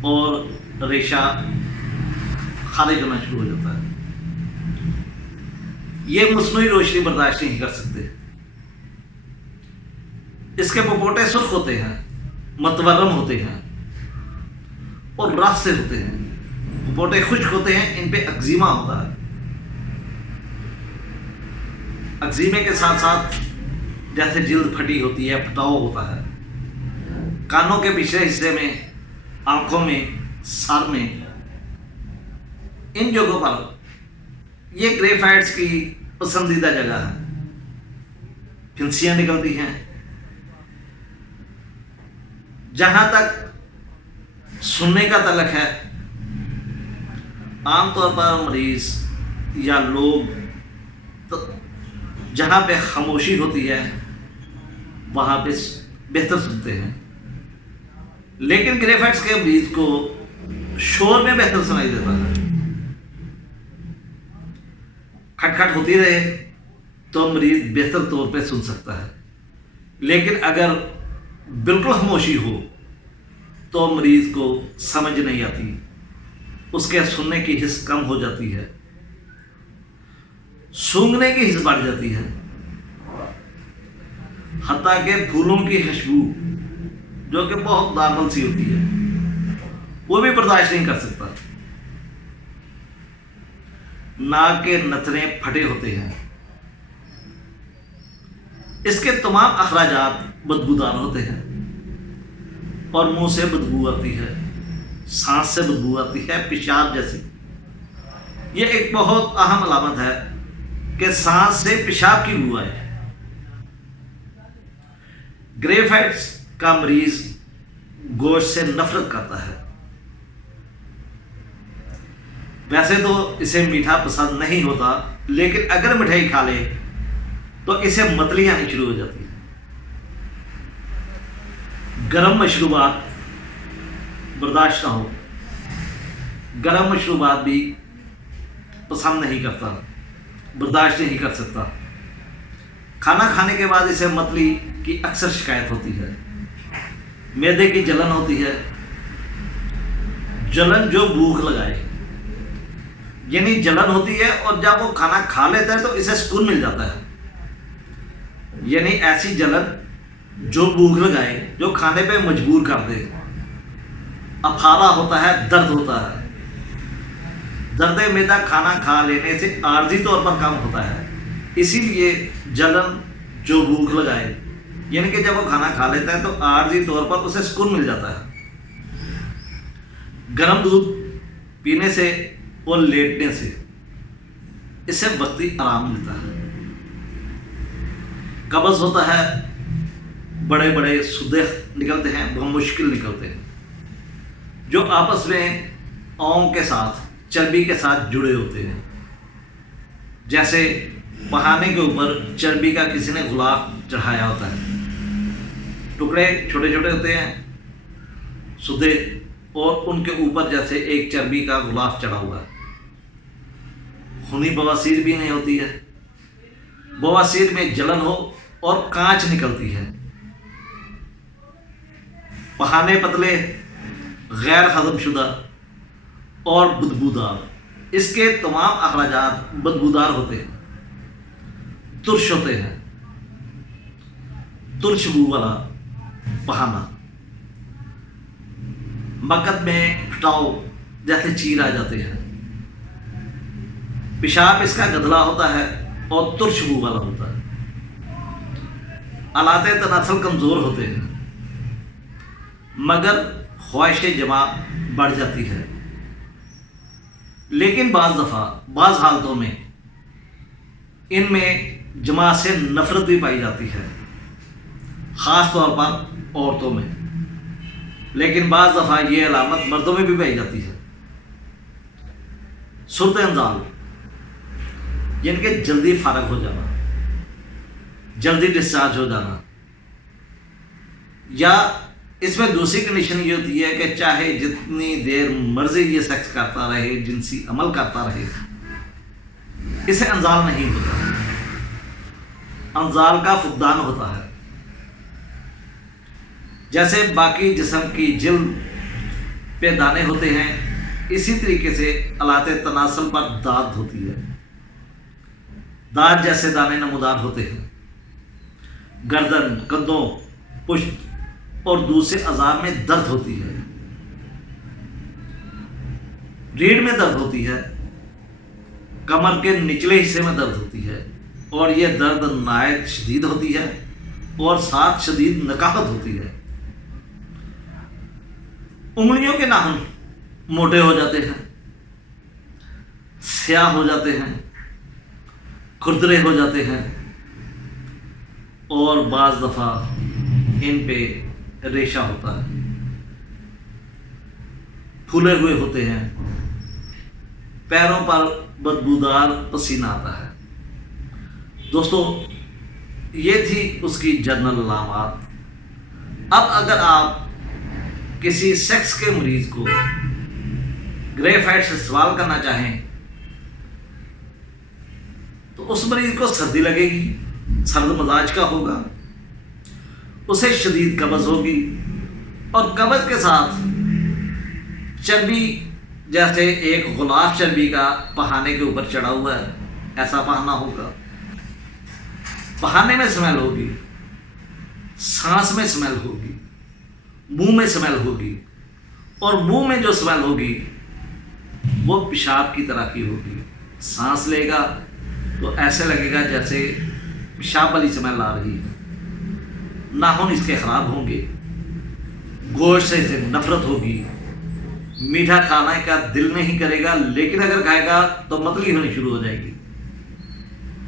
اور ریشہ خارج ہونا شروع ہو جاتا ہے۔ یہ مصنوعی روشنی برداشت نہیں کر سکتے۔ اس کے پپوٹے سرخ ہوتے ہیں، متورم ہوتے ہیں اور رف سے ہوتے ہیں۔ پپوٹے خشک ہوتے ہیں، ان پہ اگزیما ہوتا ہے۔ اگزیمے کے ساتھ ساتھ جیسے جلد پھٹی ہوتی ہے، پھٹاؤ ہوتا ہے کانوں کے پچھلے حصے میں، آنکھوں میں، سر میں۔ ان جگہوں پر یہ گریفائٹس کی پسندیدہ جگہ ہے۔ پھنسیاں نکلتی ہیں۔ جہاں تک سننے کا تعلق ہے، عام طور پر مریض یا لوگ جہاں پہ خاموشی ہوتی ہے وہاں پہ بہتر سنتے ہیں، لیکن گریفائٹس کے مریض کو شور میں بہتر سنائی دیتا ہے۔ کھٹ کھٹ ہوتی رہے تو مریض بہتر طور پہ سن سکتا ہے، لیکن اگر بالکل خاموشی ہو تو مریض کو سمجھ نہیں آتی، اس کے سننے کی حس کم ہو جاتی ہے، سونگنے کی حس بڑھ جاتی ہے، حتیٰ کہ پھولوں کی خوشبو جو کہ بہت نارمل سی ہوتی ہے وہ بھی برداشت نہیں کر سکتا۔ ناک کے نتنے پھٹے ہوتے ہیں۔ اس کے تمام اخراجات بدبودار ہوتے ہیں اور منہ سے بدبو آتی ہے، سانس سے بدبو آتی ہے، پیشاب جیسی۔ یہ ایک بہت اہم علامت ہے کہ سانس سے پیشاب کی بو آئے۔ گریفائٹس کا مریض گوشت سے نفرت کرتا ہے۔ ویسے تو اسے میٹھا پسند نہیں ہوتا، لیکن اگر مٹھائی کھا لے تو اسے متلی آنی شروع ہو جاتی ہے۔ گرم مشروبات برداشت نہ ہو، گرم مشروبات بھی پسند نہیں کرتا، برداشت نہیں کر سکتا۔ کھانا کھانے کے بعد اسے متلی کی اکثر شکایت ہوتی ہے۔ معدے کی جلن ہوتی ہے، جلن جو بھوک لگائے، یعنی جلن ہوتی ہے اور جب وہ کھانا کھا لیتا ہے تو اسے سکون مل جاتا ہے۔ یعنی ایسی جلن جو بھوک لگائے، جو کھانے پہ مجبور کر دے۔ افارہ ہوتا ہے، درد ہوتا ہے۔ درد معدہ کھانا کھا لینے سے عارضی طور پر کم ہوتا ہے، اسی لیے جلن جو بھوک لگائے، یعنی کہ جب وہ کھانا کھا لیتا ہے تو عارضی طور پر اسے سکون مل جاتا ہے۔ گرم دودھ پینے سے اور لیٹنے سے اسے وقتی آرام ملتا ہے۔ قبض ہوتا ہے، بڑے بڑے سودے نکلتے ہیں، بہت مشکل نکلتے ہیں، جو آپس میں اونگ کے ساتھ، چربی کے ساتھ جڑے ہوتے ہیں۔ جیسے پہانے کے اوپر چربی کا کسی نے غلاف چڑھایا ہوتا ہے، ٹکڑے چھوٹے چھوٹے ہوتے ہیں سودے، اور ان کے اوپر جیسے ایک چربی کا غلاف چڑھا ہوا ہے۔ خونی بواسیر بھی نہیں ہوتی ہے۔ بواسیر میں جلن ہو اور کانچ نکلتی ہے۔ پخانے پتلے، غیر ہضم شدہ اور بدبودار، اس کے تمام اخراجات بدبودار ہوتے ہیں، ترش ہوتے ہیں۔ ترش بو والا پخانا، مکت میں پھٹاؤ جیسے چیر آ جاتے ہیں۔ پیشاب اس کا گدلا ہوتا ہے اور ترش بو والا ہوتا ہے۔ آلات تناسل کمزور ہوتے ہیں، مگر خواہش جماع بڑھ جاتی ہے۔ لیکن بعض دفعہ، بعض حالتوں میں ان میں جماع سے نفرت بھی پائی جاتی ہے، خاص طور پر عورتوں میں، لیکن بعض دفعہ یہ علامت مردوں میں بھی پائی جاتی ہے۔ صورت انزال، یعنی کہ جلدی فارغ ہو جانا، جلدی ڈسچارج ہو جانا، یا اس میں دوسری کنڈیشن یہ ہوتی ہے کہ چاہے جتنی دیر مرضی یہ سیکس کرتا رہے، جنسی عمل کرتا رہے، اسے انزال نہیں ہوتا، انزال کا فقدان ہوتا ہے۔ جیسے باقی جسم کی جلد پہ دانے ہوتے ہیں، اسی طریقے سے آلات تناسل پر داد ہوتی ہے، داد جیسے دانے نمودار ہوتے ہیں۔ گردن، کندھوں، پشت اور دوسرے اعضاء میں درد ہوتی ہے، ریڑھ میں درد ہوتی ہے، کمر کے نچلے حصے میں درد ہوتی ہے، اور یہ درد نہایت شدید ہوتی ہے اور ساتھ شدید نکاہت ہوتی ہے۔ انگلیوں کے ناخن موٹے ہو جاتے ہیں، سیاہ ہو جاتے ہیں، کھردرے ہو جاتے ہیں، اور بعض دفعہ ان پہ ریشہ ہوتا ہے، پھولے ہوئے ہوتے ہیں، پیروں پر بدبودار پسینہ آتا ہے۔ دوستو، یہ تھی اس کی جنرل علامات۔ اب اگر آپ کسی سیکس کے مریض کو گریفائٹ سے سوال کرنا چاہیں تو اس مریض کو سردی لگے گی، سرد مزاج کا ہوگا، اسے شدید قبض ہوگی، اور قبض کے ساتھ چربی جیسے ایک غلاف چربی کا پہانے کے اوپر چڑھا ہوا ہے ایسا پہنا ہوگا، پہانے میں سمیل ہوگی، سانس میں سمیل ہوگی، منہ میں سمیل ہوگی، اور منہ میں جو سمیل ہوگی وہ پیشاب کی طرح کی ہوگی۔ سانس لے گا تو ایسے لگے گا جیسے پیشاب والی سمیل آ رہی ہے، ناخن اس کے خراب ہوں گے، گوشت سے اسے نفرت ہوگی، میٹھا کھانے کا دل نہیں کرے گا، لیکن اگر کھائے گا تو متلی ہونی شروع ہو جائے گی۔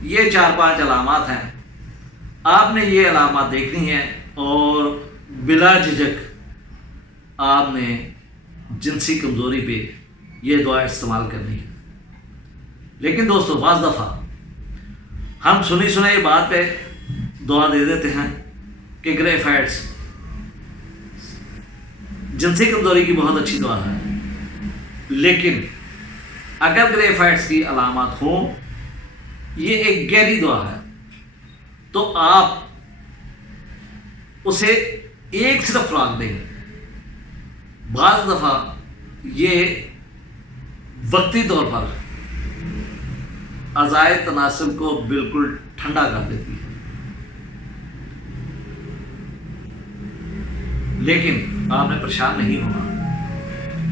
یہ 4-5 علامات ہیں، آپ نے یہ علامات دیکھنی ہیں اور بلا جھجک آپ نے جنسی کمزوری پہ یہ دعا استعمال کرنی ہے۔ لیکن دوستو، بعض دفعہ ہم سنی سنائی بات پہ دعا دے دیتے ہیں کہ گریفائٹس جنسی کمزوری کی بہت اچھی دعا ہے، لیکن اگر گریفائٹس کی علامات ہوں، یہ ایک گہری دعا ہے، تو آپ اسے ایک صرف خوراک دیں۔ بعض دفعہ یہ وقتی طور پر اعضائے تناسل کو بالکل ٹھنڈا کر دیتی ہے، لیکن آپ نے پریشان نہیں ہونا،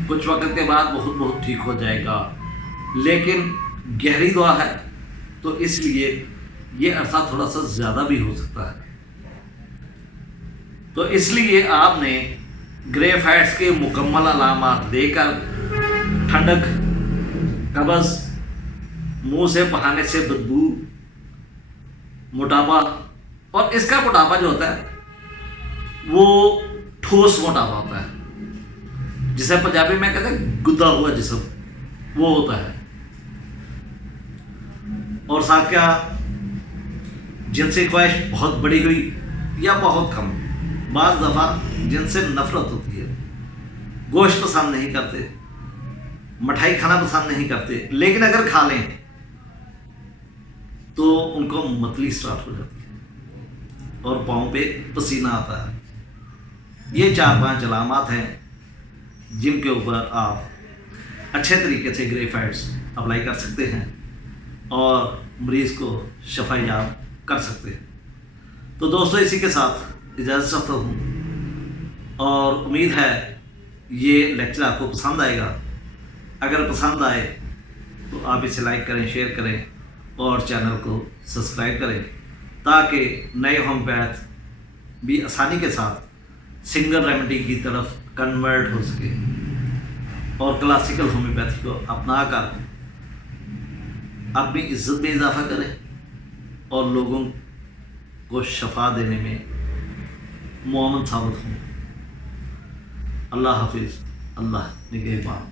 کچھ وقت کے بعد بہت ٹھیک ہو جائے گا، لیکن گہری دعا ہے تو اس لیے یہ عرصہ تھوڑا سا زیادہ بھی ہو سکتا ہے۔ تو اس لیے آپ نے گریفائٹس کے مکمل علامات دے کر ٹھنڈک، قبض، منہ سے پہانے سے بدبو، موٹاپا، اور اس کا موٹاپا جو ہوتا ہے وہ ٹھوس موٹاپا ہوتا ہے، جسے پنجابی میں کہتے ہیں گدا ہوا جسم، وہ ہوتا ہے۔ اور ساتھ کیا جنسی خواہش بہت بڑی ہوئی یا بہت کم، بعض دفعہ جن سے نفرت ہوتی ہے، گوشت پسند نہیں کرتے، مٹھائی کھانا پسند نہیں کرتے، لیکن اگر کھا لیں تو ان کو متلی سٹارٹ ہو جاتی ہے اور پاؤں پہ پسینہ آتا ہے۔ یہ 4-5 علامات ہیں جن کے اوپر آپ اچھے طریقے سے گریفائٹس اپلائی کر سکتے ہیں اور مریض کو شفا یاب کر سکتے ہیں۔ تو دوستو، اسی کے ساتھ اجازت چاہتا ہوں، اور امید ہے یہ لیکچر آپ کو پسند آئے گا۔ اگر پسند آئے تو آپ اسے لائک کریں، شیئر کریں اور چینل کو سبسکرائب کریں، تاکہ نئے ہومیوپیتھ بھی آسانی کے ساتھ سنگل ریمیڈی کی طرف کنورٹ ہو سکے اور کلاسیکل ہومیوپیتھی کو اپنا کر اپنی عزت میں اضافہ کریں اور لوگوں کو شفا دینے میں معاون ثابت ہوں۔ اللہ حافظ، اللہ نگہبان۔